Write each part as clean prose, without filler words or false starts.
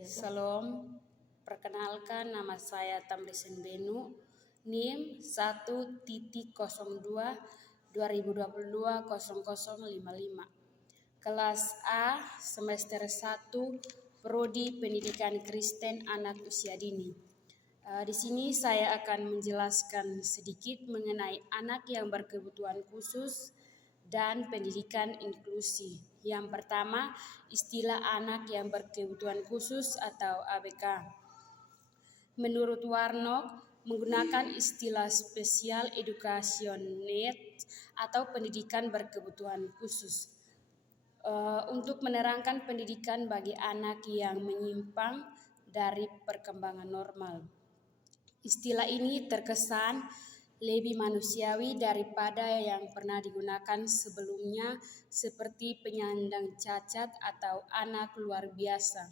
Salam, perkenalkan nama saya Tamrisen Benu, NIM 1.02 2022 0055, kelas A semester 1, Prodi Pendidikan Kristen Anak Usia Dini. Di sini saya akan menjelaskan sedikit mengenai anak yang berkebutuhan khusus dan pendidikan inklusi. Yang pertama, istilah anak yang berkebutuhan khusus atau ABK. Menurut Warnock, menggunakan istilah Special Education Need atau pendidikan berkebutuhan khusus untuk menerangkan pendidikan bagi anak yang menyimpang dari perkembangan normal. Istilah ini terkesan lebih manusiawi daripada yang pernah digunakan sebelumnya seperti penyandang cacat atau anak luar biasa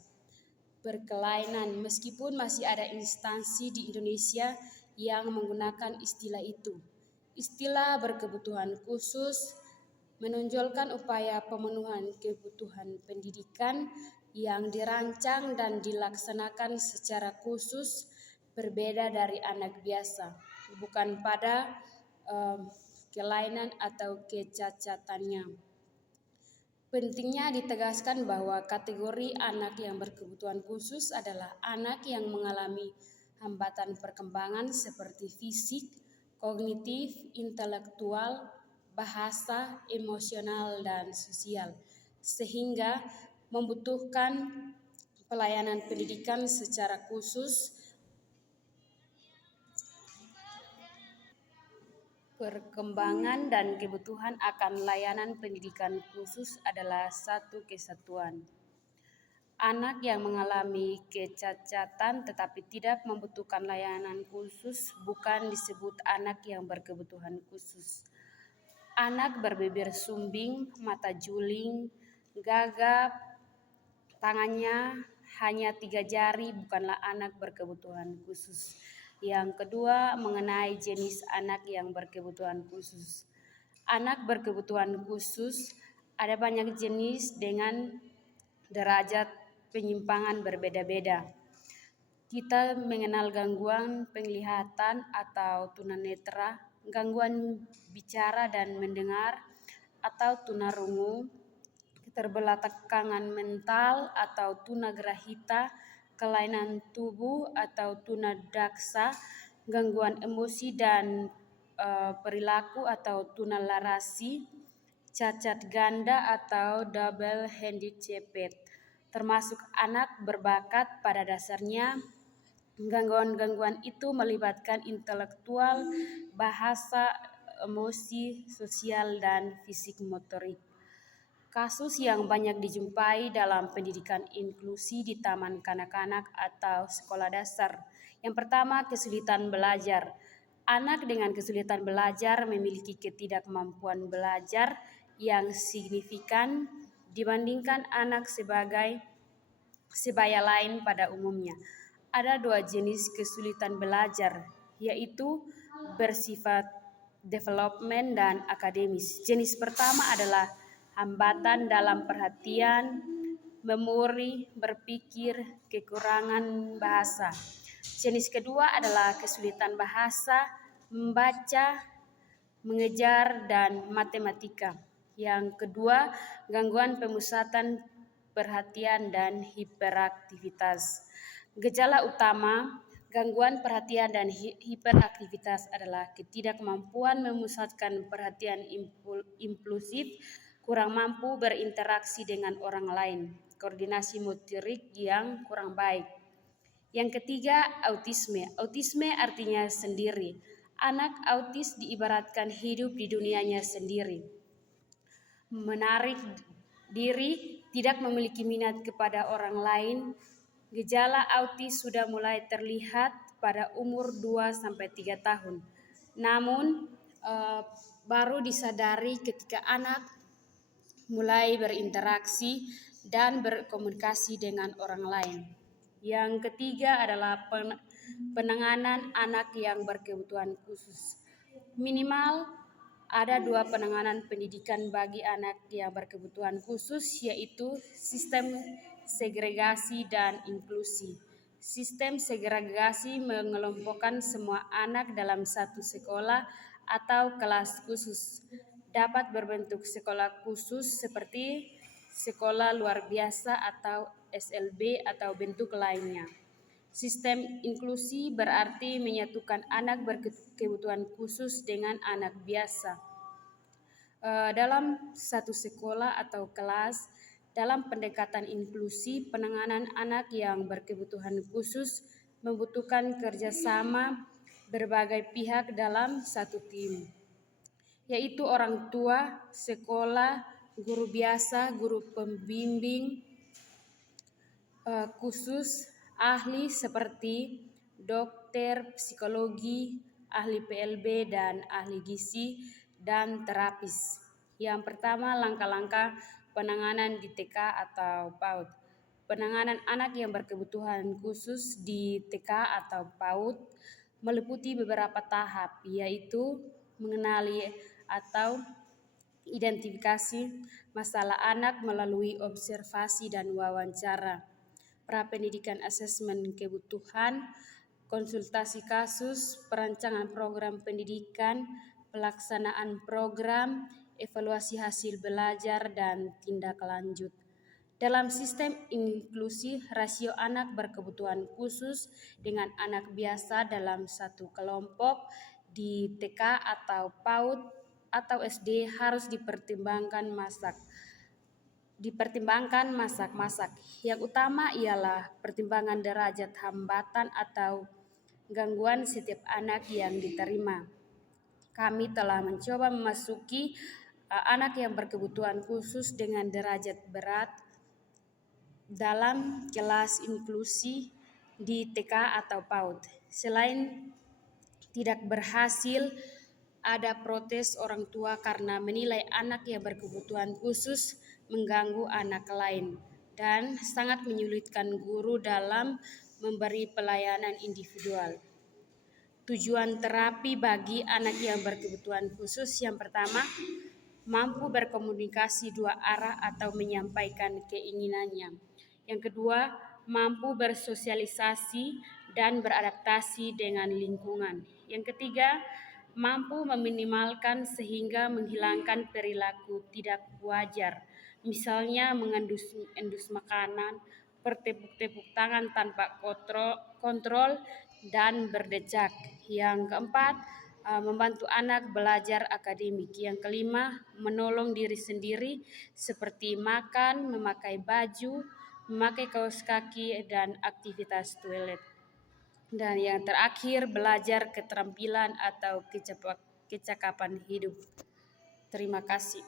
berkelainan, meskipun masih ada instansi di Indonesia yang menggunakan istilah itu. Istilah berkebutuhan khusus menonjolkan upaya pemenuhan kebutuhan pendidikan yang dirancang dan dilaksanakan secara khusus berbeda dari anak biasa, bukan pada kelainan atau kecacatannya. Pentingnya ditegaskan bahwa kategori anak yang berkebutuhan khusus adalah anak yang mengalami hambatan perkembangan seperti fisik, kognitif, intelektual, bahasa, emosional, dan sosial, sehingga membutuhkan pelayanan pendidikan secara khusus. Perkembangan dan kebutuhan akan layanan pendidikan khusus adalah satu kesatuan. Anak yang mengalami kecacatan tetapi tidak membutuhkan layanan khusus bukan disebut anak yang berkebutuhan khusus. Anak berbibir sumbing, mata juling, gagap, tangannya hanya 3 jari bukanlah anak berkebutuhan khusus. Yang kedua, mengenai jenis anak yang berkebutuhan khusus. Anak berkebutuhan khusus ada banyak jenis dengan derajat penyimpangan berbeda-beda. Kita mengenal gangguan penglihatan atau tunanetra, gangguan bicara dan mendengar atau tunarungu, keterbelakangan mental atau tunagrahita, kelainan tubuh atau tunadaksa, gangguan emosi dan perilaku atau tunalarasi, cacat ganda atau double handicap, termasuk anak berbakat. Pada dasarnya, gangguan-gangguan itu melibatkan intelektual, bahasa, emosi, sosial, dan fisik motorik. Kasus yang banyak dijumpai dalam pendidikan inklusi di taman kanak-kanak atau sekolah dasar. Yang pertama, kesulitan belajar. Anak dengan kesulitan belajar memiliki ketidakmampuan belajar yang signifikan dibandingkan anak sebaya lain pada umumnya. Ada 2 jenis kesulitan belajar, yaitu bersifat development dan akademis. Jenis pertama adalah hambatan dalam perhatian, memori, berpikir, kekurangan bahasa. Jenis kedua adalah kesulitan bahasa, membaca, mengejar, dan matematika. Yang kedua, gangguan pemusatan perhatian dan hiperaktivitas. Gejala utama gangguan perhatian dan hiperaktivitas adalah ketidakmampuan memusatkan perhatian impulsif, kurang mampu berinteraksi dengan orang lain, koordinasi motorik yang kurang baik. Yang ketiga, autisme. Autisme artinya sendiri. Anak autis diibaratkan hidup di dunianya sendiri, menarik diri, tidak memiliki minat kepada orang lain. Gejala autis sudah mulai terlihat pada umur 2-3 tahun. Namun baru disadari ketika anak mulai berinteraksi dan berkomunikasi dengan orang lain. Yang ketiga adalah penanganan anak yang berkebutuhan khusus. Minimal ada 2 penanganan pendidikan bagi anak yang berkebutuhan khusus, yaitu sistem segregasi, dan inklusi. Sistem segregasi mengelompokkan semua anak dalam satu sekolah atau kelas khusus. Dapat berbentuk sekolah khusus seperti sekolah luar biasa atau SLB atau bentuk lainnya. Sistem inklusi berarti menyatukan anak berkebutuhan khusus dengan anak biasa. Dalam satu sekolah atau kelas, dalam pendekatan inklusi, penanganan anak yang berkebutuhan khusus membutuhkan kerjasama berbagai pihak dalam satu tim, yaitu orang tua, sekolah, guru biasa, guru pembimbing khusus, ahli seperti dokter, psikologi, ahli PLB, dan ahli gizi, dan terapis. Yang pertama, langkah-langkah penanganan di TK atau PAUD. Penanganan anak yang berkebutuhan khusus di TK atau PAUD meliputi beberapa tahap, yaitu mengenali atau identifikasi masalah anak melalui observasi dan wawancara, prapendidikan asesmen kebutuhan, konsultasi kasus, perancangan program pendidikan, pelaksanaan program, evaluasi hasil belajar, dan tindak lanjut. Dalam sistem inklusi, rasio anak berkebutuhan khusus dengan anak biasa dalam satu kelompok di TK atau PAUD atau SD harus dipertimbangkan masak-masak. Yang utama ialah pertimbangan derajat hambatan atau gangguan setiap anak yang diterima. Kami telah mencoba memasuki anak yang berkebutuhan khusus dengan derajat berat dalam kelas inklusi di TK atau PAUD. Selain tidak berhasil, ada protes orang tua karena menilai anak yang berkebutuhan khusus mengganggu anak lain dan sangat menyulitkan guru dalam memberi pelayanan individual. Tujuan terapi bagi anak yang berkebutuhan khusus yang pertama, mampu berkomunikasi dua arah atau menyampaikan keinginannya. Yang kedua, mampu bersosialisasi dan beradaptasi dengan lingkungan. Yang ketiga, mampu meminimalkan sehingga menghilangkan perilaku tidak wajar, misalnya mengendus makanan, bertepuk-tepuk tangan tanpa kontrol, dan berdecak. Yang keempat, membantu anak belajar akademik. Yang kelima, menolong diri sendiri seperti makan, memakai baju, memakai kaos kaki, dan aktivitas toilet. Dan yang terakhir, belajar keterampilan atau kecakapan hidup. Terima kasih.